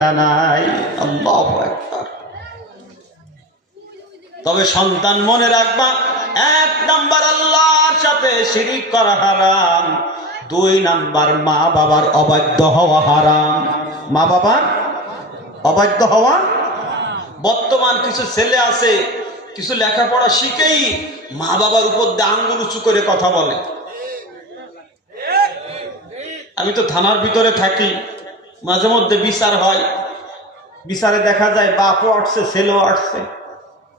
নাই। আল্লাহু আকবার। তবে সন্তান মনে রাখবা, 1 নাম্বার আল্লাহর সাথে শিরিক করা হারাম, 2 নাম্বার মা বাবার অবাধ্য হওয়া হারাম। মা বাবার অবাধ্য হওয়া। বর্তমান কিছু ছেলে আছে, কিছু লেখাপড়া শিখেই মা বাবার উপর দিয়ে আঙ্গুল উঁচু করে কথা বলে। আমি তো থানার ভিতরে থাকি, মাঝে মধ্যে বিচার হয়, বিচারে দেখা যায় বাপও আসছে ছেলেও আসছে।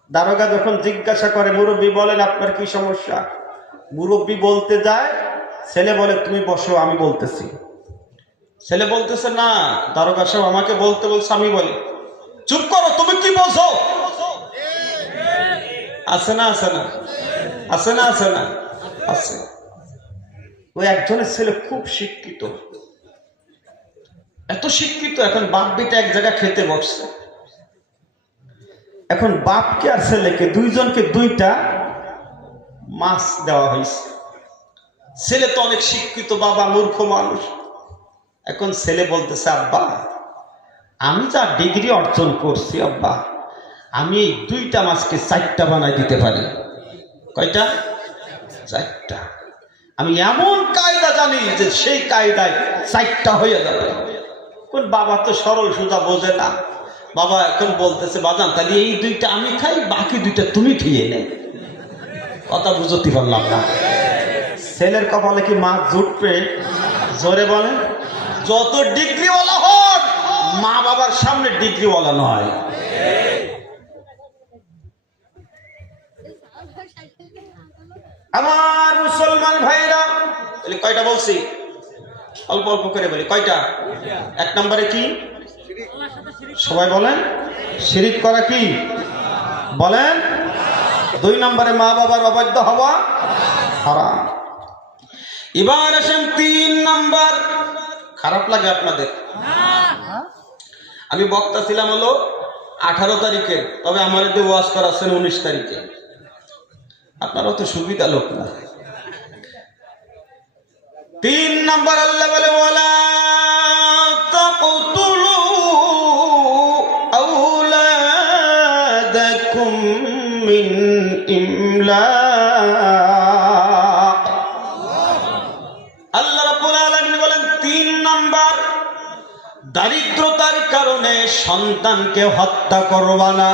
দারোগা যখন জিজ্ঞাসা করে, মুরব্বী বলেন আপনার কি সমস্যা, মুরব্বী বলতে যায়, ছেলে বলে তুমি বসো আমি বলতেছি। ছেলে বলতেছে না, দারোগা সাহেব আমাকে বলতে বলছে, আমি বলি চুপ করো, তুমি কি বলছো। আছে না আছে না আছে না আছে না আছে। ওই একজনের ছেলে খুব শিক্ষিত, এত শিক্ষিত, এখন বাপ বেটা এক জায়গায় খেতে বসছে। এখন বাপকে আর ছেলেকে দুইজনকে 2টা মাছ দেওয়া হয়েছে। ছেলে তো অনেক শিক্ষিত, বাবা মূর্খ মানুষ। এখন ছেলে বলতেছে, আব্বা আমি যা ডিগ্রি অর্জন করছি আব্বা, আমি এই 2টা মাছকে 4টা বানাই দিতে পারি। কয়টা? 4টা। আমি এমন কায়দা জানি যে সেই কায়দায় 4টা হয়ে যাবে। কোন বাবা তো সরল সোজা বোঝে না। বাবা এখন বলতেছে, বাজান তাহলে এই 2টা আমি খাই, বাকি 2টা তুমি খেয়ে নে। কথা বুঝতে পারলাম না। ছেলের কপালে কি মাছ জুটবে? জোরে বলেন। যত ডিগ্রিওয়ালা হন, মা বাবার সামনে ডিগ্রিওয়ালা নয়। আমার মুসলমান ভাইরা, কয়টা বলছি? অল্প অল্প করে বলি। কয়টা? 1 নম্বরে কি? সবাই বলেন, শিরিক করা কি বলেন। 2 নম্বরে মা বাবার অবাধ্য হওয়া হারাম। এবার আসেন 3 নাম্বার। খারাপ লাগে আপনাদের? আমি বক্তা ছিলাম হলো 18 তারিখে, তবে আমার যে ওয়াজ করাচ্ছেন 19 তারিখে। আপনারা তো সুবিধা লোক না। 3 নাম্বার আল্লাহ বলে, ওয়ালা তাকতুলু আওলাদাকুম মিন ইমলাক। আল্লাহ রাব্বুল আলামিন বলেন 3 নাম্বার, দারিদ্রতার কারণে সন্তানকে হত্যা করবা না।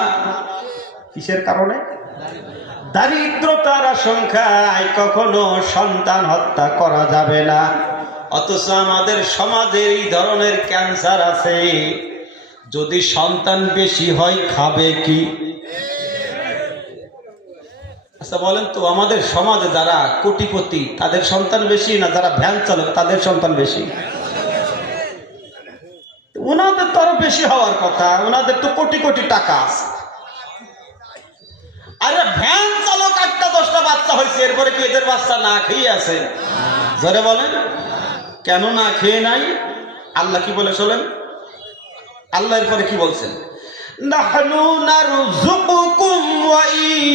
কিসের কারণে? দারিদ্রতার আশঙ্কায় কখনো সন্তান হত্যা করা যাবে না। অথচ আমাদের সমাজে এই ধরনের ক্যান্সার আছে। যদি সন্তান বেশি হয় খাবে কি? আচ্ছা বলেন তো, আমাদের সমাজে যারা কোটিপতি তাদের সন্তান বেশি, না যারা ভ্যান চালক তাদের সন্তান বেশি? ওনাদের তো আরো বেশি হওয়ার কথা, ওনাদের তো কোটি কোটি টাকা আছে। আরে ভ্যান চালক 8টা 10টা বাচ্চা হয়েছে, এরপরে কি এদের বাচ্চা না খেয়ে আছে? জোরে বলেন। কেন না খেয়ে নাই? আল্লাহ কি বলে শোনেন, আল্লাহ এরপরে কি বলছেন, নাহনু নারযুকুকুম ওয়া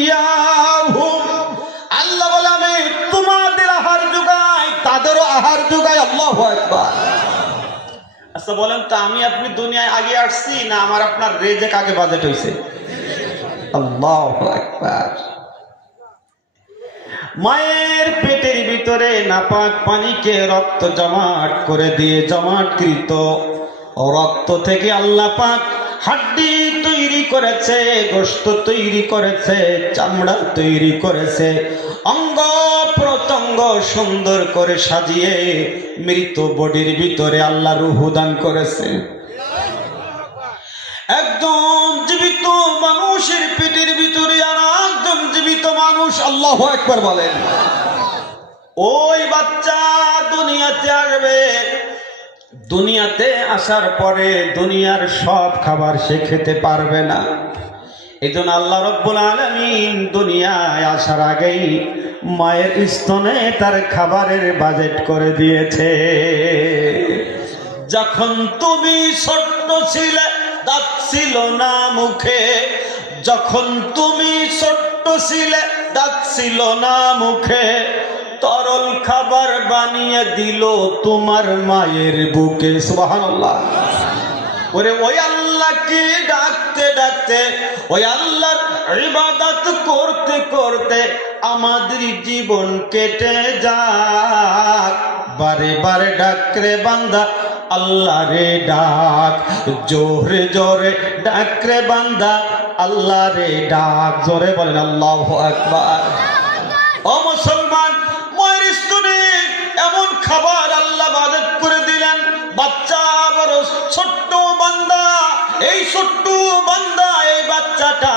ইয়াহুম। আল্লাহ বলে আমি তোমাদের আহার যোগাই, তাদেরও আহার যোগাই। আল্লাহু আকবার। আচ্ছা বলেন তো, আমি আপনি দুনিয়ায় আগে আসছি না আমার আপনার রেজেক আগে বাজেট হয়েছে? আল্লাহু আকবার। মায়ের পেটের ভিতরে নাপাক পানিকে রক্ত জমাট করে দিয়ে জমাটকৃত রক্ত থেকে আল্লাহ পাক হাড্ডি তৈরি করেছে, গোশত তৈরি করেছে, চামড়া তৈরি করেছে, অঙ্গ প্রত্যঙ্গ সুন্দর করে সাজিয়ে মৃত বডির ভিতরে আল্লাহ রূহ দান করেছে। একজন জীবিত মানুষের পেটের ভিতরে আর একজন জীবিত মানুষ। আল্লাহু আকবার বলেন। ওই বাচ্চা দুনিয়াতে আসবে, দুনিয়াতে আসার পরে দুনিয়ার সব খাবার সে খেতে পারবে না। এজন্য আল্লাহ রাব্বুল আলামিন দুনিয়ায় আসার আগেই মায়ের স্তনে তার খাবারের বাজেট করে দিয়েছে। যখন তুমি ছোট্ট ছিলে দাঁত ছিল না মুখে, যখন তুমি ছোট্ট ছিলে দাঁত ছিল না মুখে, তরল খাবার বানিয়ে দিল তোমার মায়ের বুকে। সুবহানাল্লাহ। ওরে ওই আল্লাহকে ডাকতে ডাকতে, ওই আল্লাহর ইবাদত করতে করতে আমাদের জীবন কেটে যাক। বারে বারে ডাক রে বান্দা আল্লাহ রে ডাক, জোরে জোরে ডাক রে বান্দা আল্লাহ রে ডাক। জোরে বলেন আল্লাহু আকবার। ও মুসলমান, মায়ের স্তনে এমন খাবার আল্লাহ ইবাদত করে দিলেন, বাচ্চা বড় ছোট্ট বান্দা, এই ছোট্ট বান্দা এই বাচ্চাটা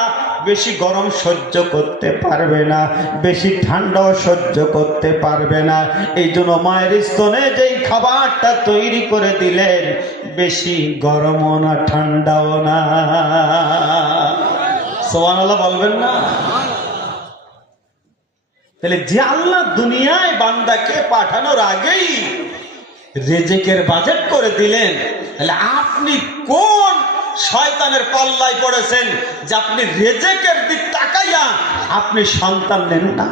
বেশি গরম সহ্য করতে পারবে না, বেশি ঠান্ডাও সহ্য করতে পারবে না। এই জন্য মায়ের স্তনে যেই খাবারটা তৈরি করে দিলেন, বেশি গরমও না ঠান্ডাও না। সুবহানাল্লাহ বলবেন না? তাহলে যে আল্লাহ দুনিয়ায় বান্দাকে পাঠানোর আগেই রিজিকের বাজেট করে দিলেন, তাহলে আপনি কোন শয়তানের পাল্লায় পড়েছেন যে আপনি রিজিকের দিক তাকাইয়া আপনি সন্তান নেন না?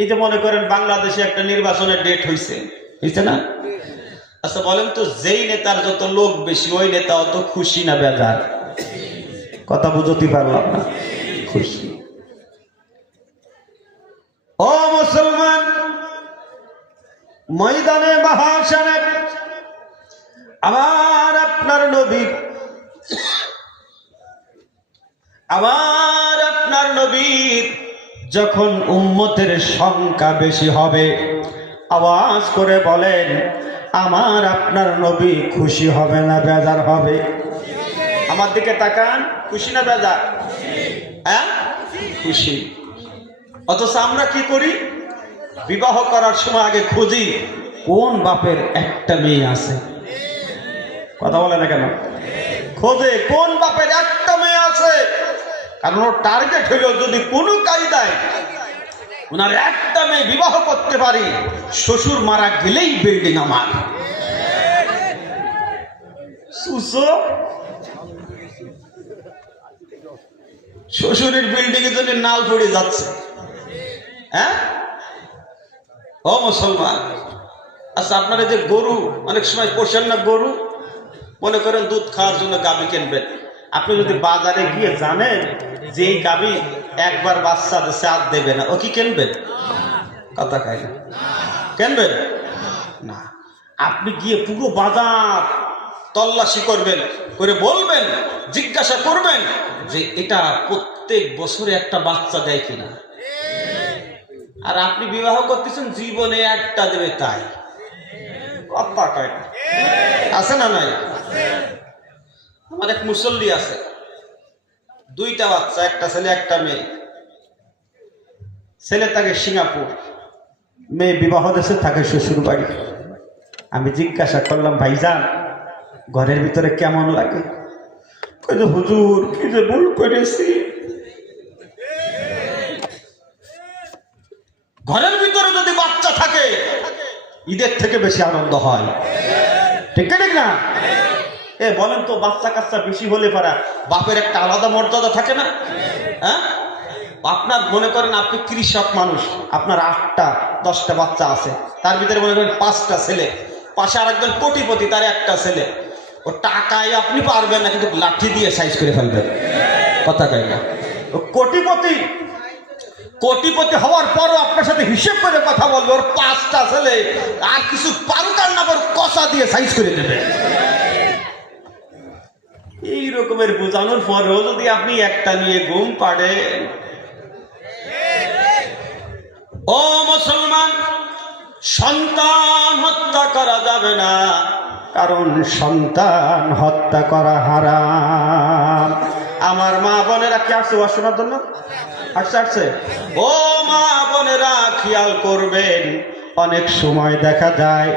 এই যে মনে করেন বাংলাদেশে একটা নির্বাচনের ডেট হয়েছে না? আচ্ছা বলেন তো, যেই নেতার যত লোক বেশি ওই নেতা অত খুশি না বেজার? কথা বুঝতে পারলাম না। খুশি। ও মুসলমান, ময়দানে মহাশানে আমার আপনার নবীর যখন উম্মতের সংখ্যা বেশি হবে, আওয়াজ করে বলেন আমার আপনার নবী খুশি হবে না বেজার হবে? আমার দিকে তাকান, খুশি না বেজার? হ্যাঁ, খুশি। অথচ আমরা কি করি? বিবাহ করার সময় আগে খুঁজি কোন বাপের একটা মেয়ে আছে। কথা বলে না কেন? খোঁজে কোন বাপের একটা মেয়ে আছে, কারণ ওর টার্গেট হইল যদি কোনো কায়দায় ওনার একটা মেয়ে বিবাহ করতে পারি, শ্বশুর মারা গেলেই বিল্ডিং আমার। শ্বশুরের বিল্ডিং এর জন্য নাল পড়ে যাচ্ছে। হ্যাঁ ও মুসলমান, আচ্ছা আপনারা যে গরু অনেক সময় পোষেন না, গরু মনে করেন দুধ খাওয়ার জন্য গাভী কিনবেন, আপনি যদি বাজারে গিয়ে জানেন যে এই গাভী একবার বাচ্চা দিচ্ছে আর দেবে না, ও কি কিনবেন? কথা খায় না, কিনবেন না। আপনি গিয়ে পুরো বাজার তল্লাশি করবেন, করে বলবেন, জিজ্ঞাসা করবেন যে এটা প্রত্যেক বছরে একটা বাচ্চা দেয় কিনা। আর আপনি বিবাহ করতেছেন জীবনে একটা দেবে, তাই কথা কয় না? আছে না নাই? আমার এক মুসল্লি আছে, দুইটা বাচ্চা, একটা ছেলে একটা মেয়ে। ছেলে থাকে সিঙ্গাপুর, মেয়ে বিবাহ দেশে থাকে শ্বশুর বাড়ি। আমি জিজ্ঞাসা করলাম, ভাইজান ঘরের ভিতরে কেমন লাগে? হুজুর কি যে ভুল করেছি, ঘরের ভিতরে যদি বাচ্চা থাকে ঈদের থেকে বেশি আনন্দ হয়। ঠিক না? এ বলেন তো, বাচ্চা কাচ্চা বেশি হলে পারা বাপের একটা আলাদা মর্যাদা থাকে না? হ্যাঁ, আপনার মনে করেন আপনি কৃষক মানুষ, আপনার 8টা 10টা বাচ্চা আছে, তার ভিতরে মনে করেন 5টা ছেলে, পাশে আরেকজন কোটিপতি, তার একটা ছেলে। ও টাকায় আপনি পারবেন না, কিন্তু লাঠি দিয়ে সাইজ করে ফেলবেন। কথা কয় না? ও কোটিপতি হওয়ার পরও আপনার সাথে হিসেব করে কথা বলবে। ওর 5টা ছেলে, আর কিছু পারুক আর না পারুক, কষা দিয়ে সাইজ করে দেবে। এই রকমের বোঝানোর পরেও যদি আপনি একটা নিয়ে ঘুম পাড়েন। ও মুসলমান, সন্তান হত্যা করা যাবে না, কারণ সন্তান হত্যা করা হারাম। আমার মা বোনেরা কি আসছে ওয়াজ শোনার জন্য? আসছে। ও মা বোনেরা খেয়াল করবেন, অনেক সময় দেখা যায়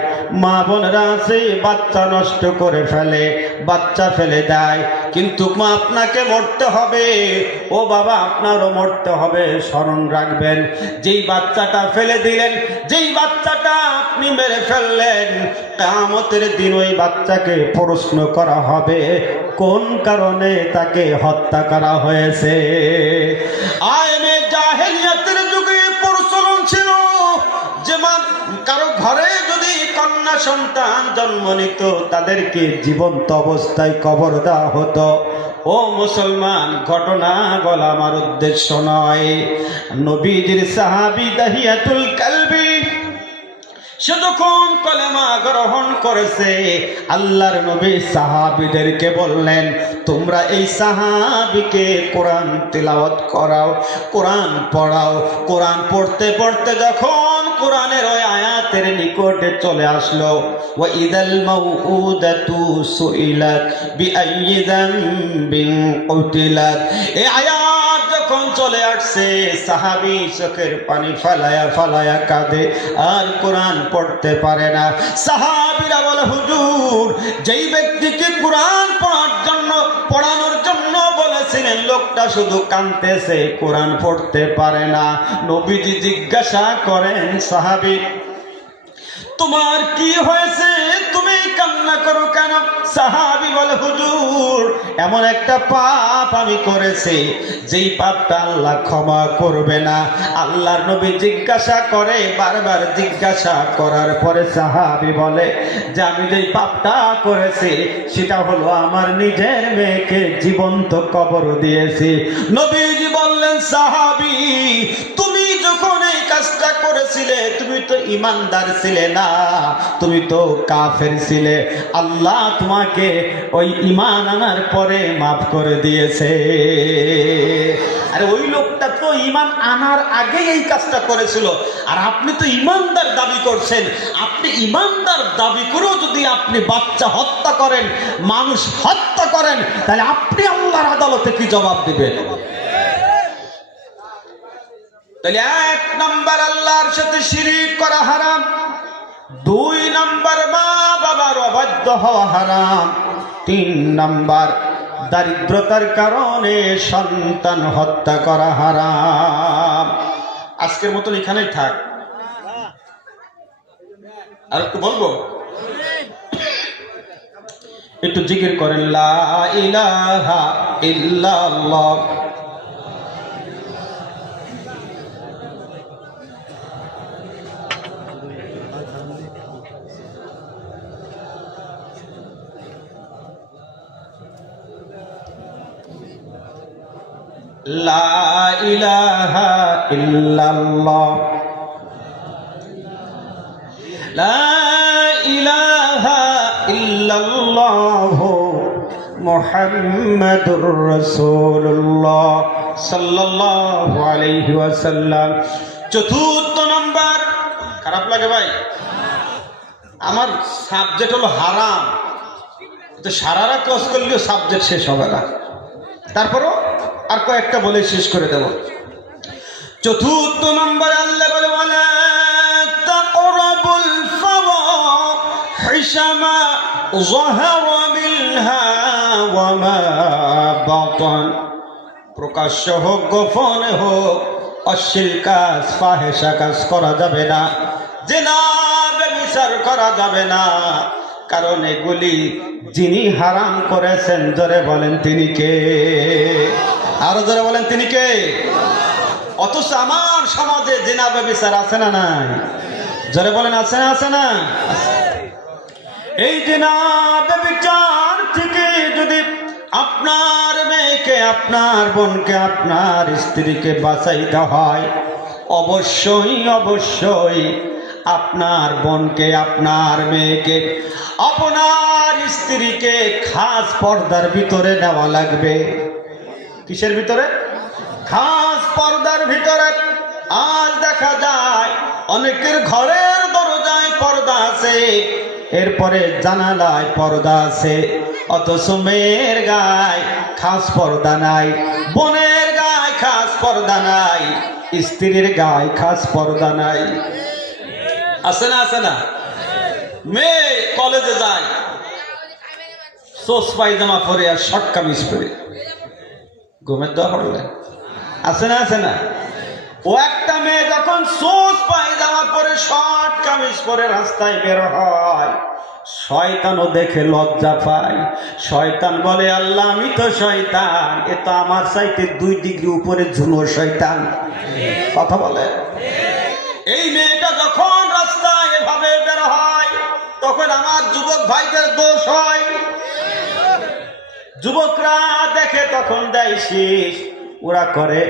মা বোনেরা আছে বাচ্চা নষ্ট করে ফেলে, বাচ্চা ফেলে দেয়, কিন্তু মা আপনাকে মরতে হবে, ও বাবা আপনারও মরতে হবে। স্মরণ রাখবেন, যেই বাচ্চাটা ফেলে দিলেন, যেই বাচ্চাটা আপনি মেরে ফেললেন, কিয়ামতের দিন ওই বাচ্চাকে প্রশ্ন করা হবে কোন কারণে তাকে হত্যা করা হয়েছে। আইনে জাহেলিয়াতের যুগে প্রচলন ছিল যে কারো ঘরে যদি কন্যা কন্যা সন্তান জন্ম নিত তাদেরকে জীবন্ত অবস্থায় কবর দেওয়া হতো। ও মুসলমান, ঘটনা বলা আমার উদ্দেশ্য নয়। নবীজির সাহাবী দাহিয়াতুল কালবি সে যখন কলেমা গ্রহণ করেছে, আল্লাহর নবী সাহাবীদেরকে বললেন, তোমরা এই সাহাবীকে কোরআন তিলাওয়াত করাও, কোরআন পড়াও। কোরআন পড়তে পড়তে যখন কোরআনের ওই আয়াতের নিকটে চলে আসলো, ওয়া ইদাল মাউউদাতু সুইলাত বিআইয়ি যামবিন কুতিলাত, এই আয়াত যখন চলে আসছে, সাহাবী চোখের পানি ফালায়া ফালায়া কাঁদে, আর কোরআন পড়তে পারে না। সাহাবীরা বলে, হুজুর, যেই ব্যক্তিকে কোরআন পড়ানোর জন্য বলেছিলেন, লোকটা শুধু কাঁদতেছে, কোরআন পড়তে পারে না। নবীজি জিজ্ঞাসা করেন, সাহাবী, তোমার কি হয়েছে, তুমি কান্না করো কেন? সাহাবী বলে, হুজুর, এমন একটা পাপ আমি করেছি যেই পাপটা আল্লাহ ক্ষমা করবে না। আল্লাহর নবী জিজ্ঞাসা করে, বারবার জিজ্ঞাসা করার পরে সাহাবী বলে যে আমি যেই পাপটা করেছি সেটা হলো আমার নিজের মেয়েকে জীবন্ত কবর দিয়েছি। নবীজি বললেন, সাহাবী, তুমি যখন এই কাজটা করেছিলে তুমি তো ঈমানদার ছিলে না, তুমি তো কাফের ছিলে। আল্লাহ তোমাকে ওই ঈমান আনার পরে মাফ করে দিয়েছে। আরে ওই লোকটা তো ঈমান আনার আগে এই কাজটা করেছিল, আর আপনি তো ঈমানদার দাবি করছেন। আপনি ঈমানদার দাবি করেও যদি আপনি বাচ্চা হত্যা করেন, মানুষ হত্যা করেন, তাহলে আপনি আল্লাহর আদালতে কি জবাব দিবেন? তাহলে 1 নাম্বার আল্লাহর সাথে শিরিক করা হারাম, 2 নাম্বার মা বাবার অবাধ্য হওয়া হারাম, 3 নাম্বার দারিদ্রতার কারণে সন্তান হত্যা করা হারাম। আজকের মতন এখানেই থাক, আর একটু বলবো, একটু জিকির করেন, লা ইলাহা ইল্লাল্লাহ। লা ইলাহা ইল্লাল্লাহ, লা ইলাহা ইল্লাল্লাহ মুহাম্মাদুর রাসূলুল্লাহ সাল্লাল্লাহু আলাইহি ওয়াসাল্লাম। 4 নাম্বার, খারাপ লাগে ভাই, আমার সাবজেক্ট হলো হারাম, তো সারা রাত ক্লাস করলেও সাবজেক্ট শেষ হবে না। তারপরও আর কয়েকটা বলে শেষ করে দেব। 4 নম্বর আল্লাহ বলে, ওয়ালা তাকরাবুল ফাওয়াহিশা মা যাহারা মিনহা ওয়া মা বাতান, প্রকাশ্য হোক গোপনে হোক অশ্লীল কাজ ফাহেশা কাজ করা যাবে না, জিনা ব্যভিচার করা যাবে না, কারণ এগুলি যিনি হারাম করেছেন, জোরে বলেন তিনি কে? আরো জোরে বলেন তিনি কে? অথচ আমার সমাজে জিনা ব্যভিচার আছে না নাই? জোরে বলেন আছে না? আছে না? এই জিনা ব্যভিচার থেকে যদি আপনার মেয়েকে, আপনার বোনকে, আপনার স্ত্রীকে বাঁচাইতে হয়, অবশ্যই অবশ্যই আপনার বোনকে, আপনার মেয়েকে, আপনার স্ত্রীকে খাস পর্দার ভিতরে নেওয়া লাগবে। কিসের ভিতরে? খাস পর্দার ভিতরে। আজ দেখা যায় অনেকের ঘরের দরজায় পর্দা আছে, এরপরে জানালায় পর্দা আছে, অথচ মেয়ের গায়ে খাস পর্দা নাই, বোনের গায়ে খাস পর্দা নাই, স্ত্রীর গায়ে খাস পর্দা নাই। আছে না? আছে না? মেয়ে কলেজে যায় সোস পায়জামা পরে আর শর্ট কামিজ পরে, ঘুমের দেওয়া পড়লে আছে না? আছে না? ও একটা মেয়ে যখন সোস পায়জামা পরে শর্ট কামিজ পরে রাস্তায় বের হয়, শয়তানও দেখে লজ্জা পায়। শয়তান বলে, আল্লাহ আমি তো শয়তান, এ তো আমার চাইতে 2 ডিগ্রি উপরে ঝুনো শয়তান। কথা বলে। এই মেয়েটা যখন রাস্তায় এভাবে বের হয়, তখন আমার যুবক ভাইদের দোষ হয়। যুবকরা দেখে তখন দেয় শীষ, ওরা করে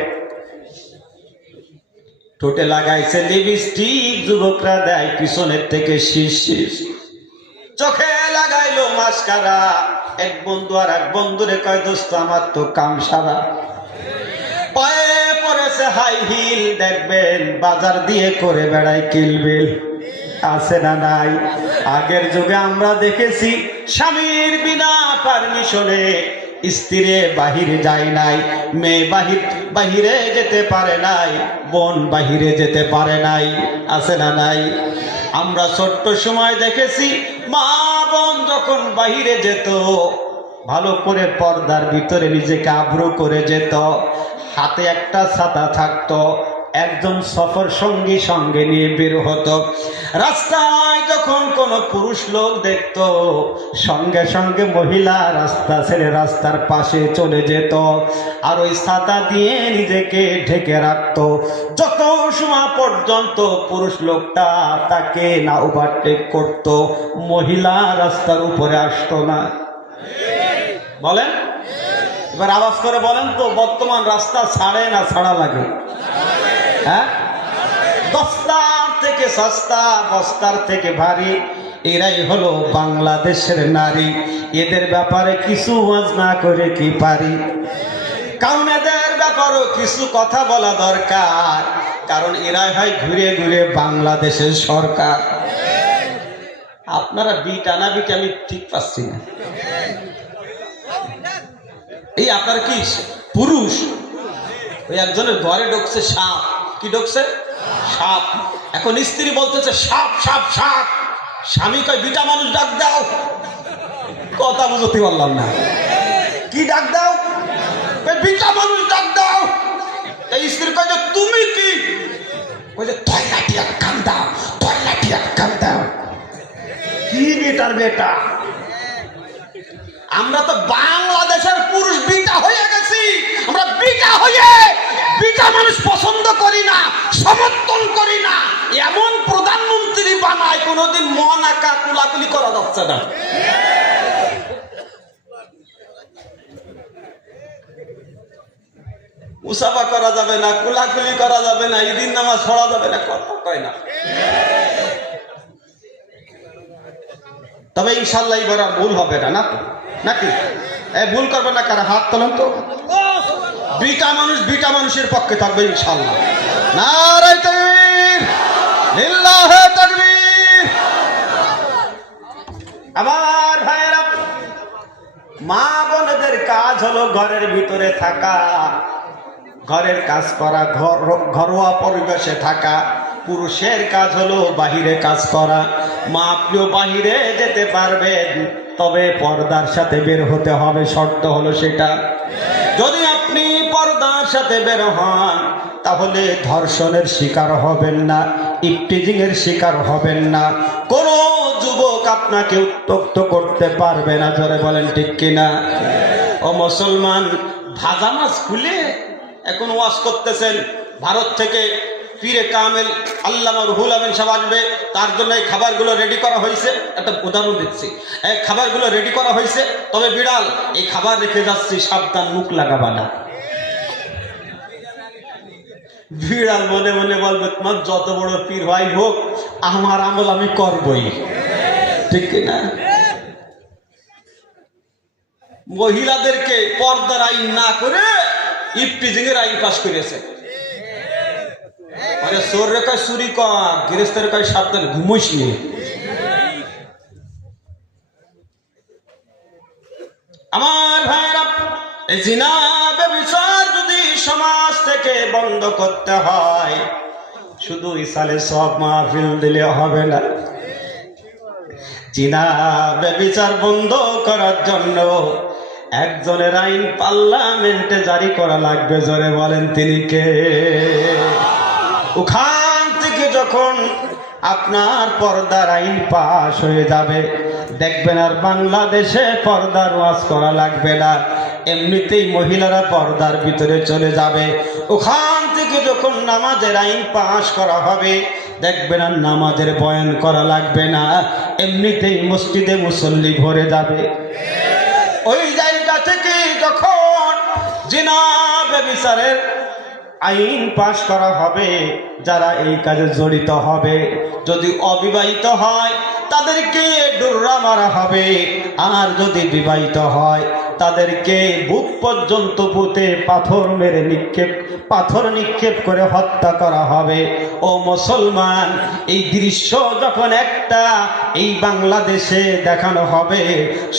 ঠোঁটে লাগাইছে লিপস্টিক, যুবকরা দেয় পিছনের থেকে শীষ, চোখে লাগাইলো মাস্কারা। এক বন্ধু আর এক বন্ধুরে কয়, দোস্ত আমার তো কাম সারা। পায়ে পড়েছে হাই হিল, দেখবেন বাজার দিয়ে করে বেড়ায় কিলবিল। আছে না নাই? আগের যুগে আমরা দেখেছি স্বামীর বিনা পারমিশনে স্ত্রী বাহিরে যায় নাই, মেয়ে বাহিরে যেতে পারে নাই, বোন বাহিরে যেতে পারে নাই। আছে না নাই? আমরা ছোট্ট সময় দেখেছি মা বোন যখন বাহিরে যেত, ভালো করে পর্দার ভিতরে নিজেকে আবরু করে যেত, হাতে একটা ছাতা থাকতো, একজন সফর সঙ্গী সঙ্গে নিয়ে বের হতো। রাস্তায় যখন কোন পুরুষ লোক দেখত, সঙ্গে সঙ্গে মহিলা রাস্তা ছেড়ে রাস্তার পাশে চলে যেত, আর ওই ছাতা দিয়ে নিজেকে ঢেকে রাখত, যত সময় পর্যন্ত পুরুষ লোকটা তাকে না ওভারটেক করত, মহিলা রাস্তার উপরে আসতো না। বলেন, এবার আওয়াজ করে বলেন তো, বর্তমান রাস্তা ছাড়ে না ছাড়া লাগে? হ্যাঁ, দস্তার থেকে সস্তা, বস্তার থেকে ভারী, এরাই হলো বাংলাদেশের নারী। এদের ব্যাপারে কিছু ওয়াজ না করে কি পারি? কারণ এদের ব্যাপারেও কিছু কথা বলা দরকার, কারণ এরাই হয় ঘুরে ঘুরে বাংলাদেশের সরকার। আপনারা বিট আনা বিট আমি ঠিক পাচ্ছি না। এই আপনার কি পুরুষ? ওই একজনের ঘরে ঢুকছে সাপ। কি ঢুকছে? সাপ। এখন স্ত্রী বলতেছে সাপ সাপ সাপ, স্বামী কয় বিটা মানুষ ডাক দাও। কথা বুঝতে পারলাম না, কি ডাক দাও? বিটা মানুষ ডাক দাও। এই স্ত্রী কয় যে তুমি কি? কই যে তোর লাঠি এক কান দাও, তোর লাঠি এক কান দাও। কি বেটার বেটা? আমরা তো বাংলাদেশের পুরুষ বিটা হয়ে গেছি। আমরা বিটা হয়ে বিটা মানুষ পছন্দ করি না, সমর্থন করি না। এমন প্রধানমন্ত্রী বানায় কোনোদিন মন আঁকা কুলাকুলি করা যাচ্ছে না। মুসাফা করা যাবে না, কুলাকুলি করা যাবে না, ঈদের নামাজ পড়া যাবে না, কথা কয় না। তবে ইনশাল্লাহ এবার আর ভুল হবে না, নাকি? ভুল করবে না কারা? হাত তোলেন তো। বিটা মানুষ বিটা মানুষের পক্ষে থাকবে ইনশাল্লাহ। নারায়ে তাকবীর, লিল্লাহি তাকবীর। আবার ভাইরা, মা বোনদের কাজ হলো ঘরের ভিতরে থাকা, ঘরের কাজ করা, ঘরোয়া পরিবেশে থাকা। পুরুষের কাজ হলো বাহিরে কাজ করা। মা আপনিও বাহিরে যেতে পারবেন, তবে পর্দার সাথে বের হতে হবে, শর্ত হলো সেটা। যদি আপনি পর্দার সাথে বের হন, তাহলে ধর্ষণের শিকার হবেন না, ইফটিজিং এর শিকার হবেন না, কোন যুবক আপনাকে উত্ত্যক্ত করতে পারবে না। জোরে বলেন ঠিক কিনা? ও মুসলমান, ভাজা মাছ খুলে এখন ওয়াজ করতেছেন। ভারত থেকে পীরে কামেল আল্লামা রুহুল আমিন সাহেব আসবে, তার জন্য এই খাবারগুলো রেডি করা হয়েছে। একটা উদাহরণ দিচ্ছি, এই খাবারগুলো রেডি করা হয়েছে, তবে বিড়াল এই খাবার রেখে যাচ্ছি, সাবধান মুখ লাগাবা না। বিড়াল মনে মনে বলবে, তোমার যত বড় পীর ভাই হোক, আমার আমল আমি করবই, ঠিক কিনা? মহিলাদেরকে পর্দার আইন না করে ইফটিজিং এর আইন পাশ করেছে। আরে চোর রে কয় চুরি কর, গৃহস্থের কয় সাবধান ঘুমোইস নি। আমার ভাইরা, এই জিনা ব্যভিচার যদি সমাজ থেকে বন্ধ করতে হয়, শুধু ইসালে সব মাহফিল দিলে হবে না। জিনা ব্যভিচার বন্ধ করার জন্য একজনের আইন পার্লামেন্টে জারি করা লাগবে। জোরে বলেন তিনি কে? ওখান থেকে যখন আপনার পর্দার আইন পাশ হয়ে যাবে, দেখবেন আর বাংলাদেশে পর্দার ওয়াজ করা লাগবে না, এমনিতেই মহিলারা পর্দার ভিতরে চলে যাবে। ওখান থেকে যখন নামাজের আইন পাশ করা হবে, দেখবেন আর নামাজের বয়ান করা লাগবে না, এমনিতেই মসজিদে মুসল্লি ভরে যাবে। ওই জায়গা থেকে যখন জিনা ব্যভিচারের আইন পাশ করা হবে, যারা এই কাজে জড়িত হবে, যদি অবিবাহিত হয় তাদেরকে ডোররা মারা হবে, আর যদি বিবাহিত হয় তাদেরকে বুক পর্যন্ত বুতে পাথর মেরে পাথর নিক্ষেপ করে হত্যা করা হবে। ও মুসলমান, এই দৃশ্য যখন একটা এই বাংলাদেশে দেখানো হবে,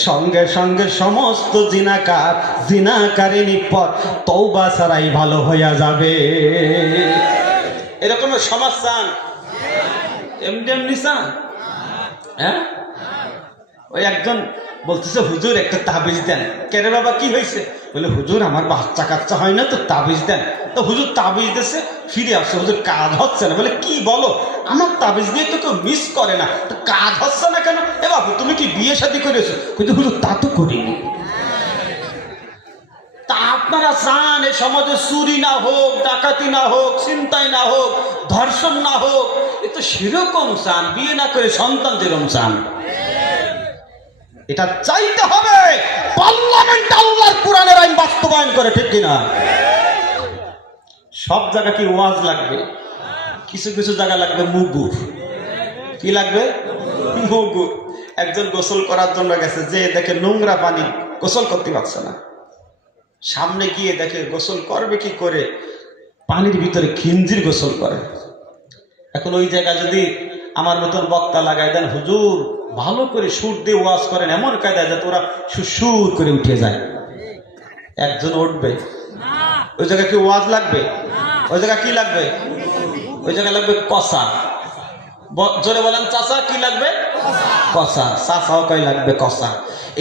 সঙ্গে সঙ্গে সমস্ত জিনাকারিনী পথ তওবা ছাড়াই ভালো হইয়া যাবে। এরকম সমাজ চান? এমনি এমনি চান? হ্যাঁ, ওই একজন বলতেছে হুজুর একটা তাবিজ দেন। কেরে বাবা কি হয়েছে? বলে হুজুর আমার বাচ্চা কাচ্চা হয় না, তো তাবিজ দেন। তো হুজুর তাবিজ দিয়েছে, ফিরে আসছে, হুজুর কাজ হচ্ছে না। বলে কি বলো, আমার তাবিজ দিয়ে তো কেউ মিস করে না, তো কাজ হচ্ছে না কেন? এ বাবু তুমি কি বিয়ে শাদী করেছো? কিন্তু হুজুর তা তো করিনি। তা আপনারা চান এই সমাজে চুরি না হোক, ডাকাতি না হোক, ছিনতাই না হোক, ধর্ষণ না হোক, এ তো সেরকম চান, বিয়ে না করে সন্তান যেরকম চান। এটা চাইতে হবে পার্লামেন্ট আল্লাহর কোরআনের আইন বাস্তবায়ন করে, ঠিক কিনা? সব জায়গা কি ওয়াজ লাগবে? কিছু কিছু জায়গা লাগবে মুগুর। কি লাগবে? মুগুর। একজন গোসল করার জন্য গেছে, যে দেখে নোংরা পানি, গোসল করতে পারছে না। সামনে গিয়ে দেখে গোসল করবে কি করে, পানির ভিতরে খিঞ্জির গোসল করে। এখন ওই জায়গা যদি আমার মতন বক্তা লাগাই দেন, হুজুর ভালো করে সুর দিয়ে ওয়াজ করেন, এমন কায়দায় যাতে ওরা সুর করে উঠে যায়, একজন উঠবে? ওই জায়গায় কি ওয়াজ লাগবে? ওই জায়গা কি লাগবে? ওই জায়গায় লাগবে কষা। জোরে বলেন চাষা, কি লাগবে? কষা। চাষাও কয় লাগবে কষা।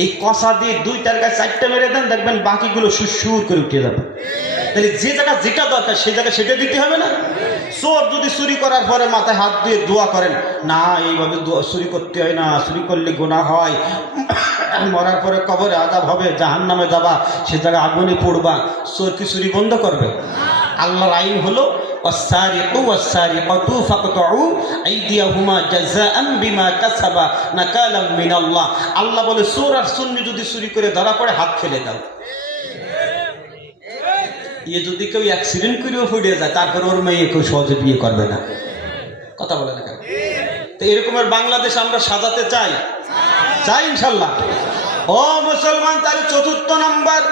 এই কষা দিয়ে দুইটার গায়ে চারটা মেরে দেন, দেখবেন বাকিগুলো সুর করে উঠে যাবে। তাহলে যে জায়গা যেটা দরকার সেই জায়গায় সেটা দিতে হবে না? চোর যদি চুরি করার পরে মাথায় হাত দিয়ে দোয়া করেন, না এইভাবে চুরি করতে হয় না, চুরি করলে গুনাহ হয়, মরার পরে কবরে আযাব হবে, জাহান্নামে যাবা, সে জায়গায় আগুনে পড়বা, চোর কি চুরি বন্ধ করবে? আল্লাহর আইন হলো ওয়াসসারিকু ওয়াসসারিকাতু ফাকতাউ আইদিয়াহুমা জাযাআন বিমা কাসাবা নাকালাম মিনাল্লাহ। আল্লাহ বলে চোর আর সুন্নি যদি চুরি করে ধরা পড়ে হাত ফেলে দাও। ইয়ে যদি কেউ অ্যাক্সিডেন্ট করেও ফুটে যায়, তারপর ওর মেয়ে কেউ সহজে বিয়ে করবে না। কথা বলে না কেন? তো এরকমের বাংলাদেশ আমরা সাজাতে চাই, চাই ইনশাল্লাহ। ও মুসলমান, তার চতুর্থ নাম্বার,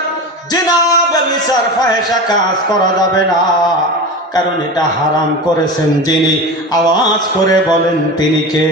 জিনা ব্যভিচার ফাহেশা কাজ করা যাবে না, কারণ এটা হারাম করেছেন যিনি। আওয়াজ করে বলেন তিনি কে?